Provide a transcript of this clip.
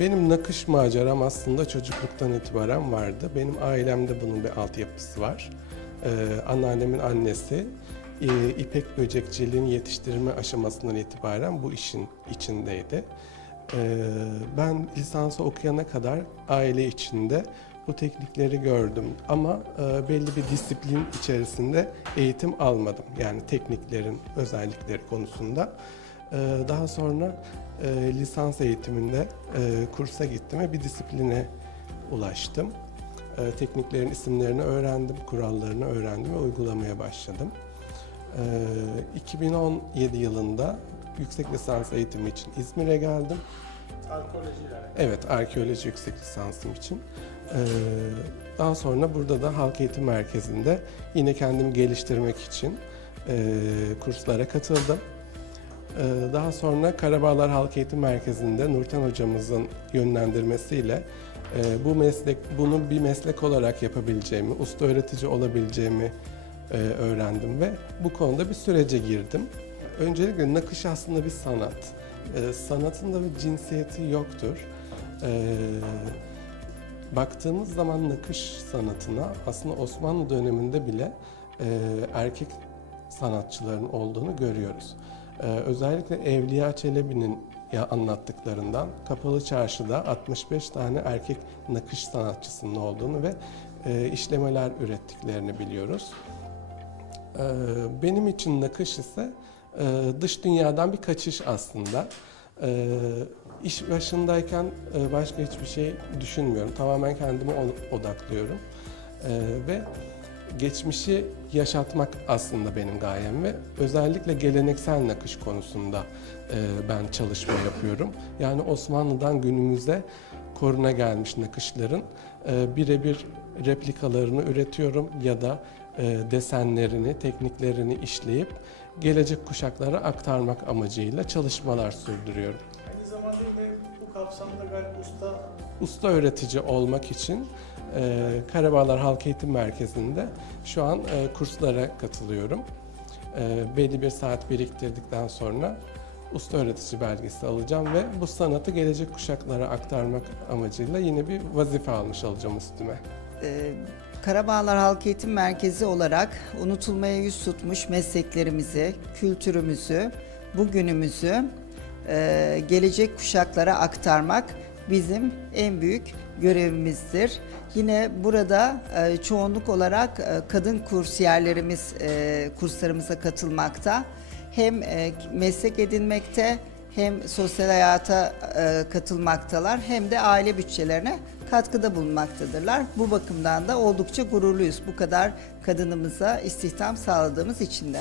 Benim nakış maceram aslında çocukluktan itibaren vardı. Benim ailemde bunun bir altyapısı var. Ee, anneannemin annesi e, ipek böcekçiliğin yetiştirme aşamasından itibaren bu işin içindeydi. Ee, ben lisansı okuyana kadar aile içinde bu teknikleri gördüm ama e, belli bir disiplin içerisinde eğitim almadım. Yani tekniklerin özellikleri konusunda. Ee, Daha sonra e, lisans eğitiminde e, kursa gittim ve bir disipline ulaştım. E, tekniklerin isimlerini öğrendim, kurallarını öğrendim ve uygulamaya başladım. E, 2017 yılında yüksek lisans eğitimi için İzmir'e geldim. Arkeolojiyle Evet, arkeoloji yüksek lisansım için. Daha sonra burada da Halk Eğitim Merkezi'nde yine kendimi geliştirmek için kurslara katıldım. Ee, daha sonra Karabağlar Halk Eğitim Merkezi'nde Nurten hocamızın yönlendirmesiyle e, bu meslek, bunu bir meslek olarak yapabileceğimi, usta öğretici olabileceğimi e, öğrendim ve bu konuda bir sürece girdim. Öncelikle nakış aslında bir sanat. E, sanatın da bir cinsiyeti yoktur. Baktığımız zaman nakış sanatına aslında Osmanlı döneminde bile erkek sanatçıların olduğunu görüyoruz. E, özellikle Evliya Çelebi'nin ya anlattıklarından Kapalı Çarşı'da 65 tane erkek nakış sanatçısının olduğunu ve e, işlemeler ürettiklerini biliyoruz. Ee, Benim için nakış ise e, dış dünyadan bir kaçış aslında. Ee, İş başındayken e, başka hiçbir şey düşünmüyorum. Tamamen kendime odaklıyorum. Ee, Ve geçmişi yaşatmak aslında benim gayem ve özellikle geleneksel nakış konusunda e, ben çalışma yapıyorum. Yani Osmanlı'dan günümüze koruna gelmiş nakışların e, birebir replikalarını üretiyorum ya da e, desenlerini, tekniklerini işleyip gelecek kuşaklara aktarmak amacıyla çalışmalar sürdürüyorum. Aynı zamanda yine bu kapsamda galiba usta Usta öğretici olmak için e, Karabağlar Halk Eğitim Merkezi'nde şu an e, kurslara katılıyorum. E, belli bir saat biriktirdikten sonra usta öğretici belgesi alacağım ve bu sanatı gelecek kuşaklara aktarmak amacıyla yine bir vazife almış olacağım üstüme. Ee, Karabağlar Halk Eğitim Merkezi olarak unutulmaya yüz tutmuş mesleklerimizi, kültürümüzü, bugünümüzü e, gelecek kuşaklara aktarmak bizim en büyük görevimizdir. Yine burada e, çoğunluk olarak e, kadın kursiyerlerimiz kurslarımıza katılmakta. Hem meslek edinmekte hem sosyal hayata katılmaktalar hem de aile bütçelerine katkıda bulunmaktadırlar. Bu bakımdan da oldukça gururluyuz bu kadar kadınımıza istihdam sağladığımız için de.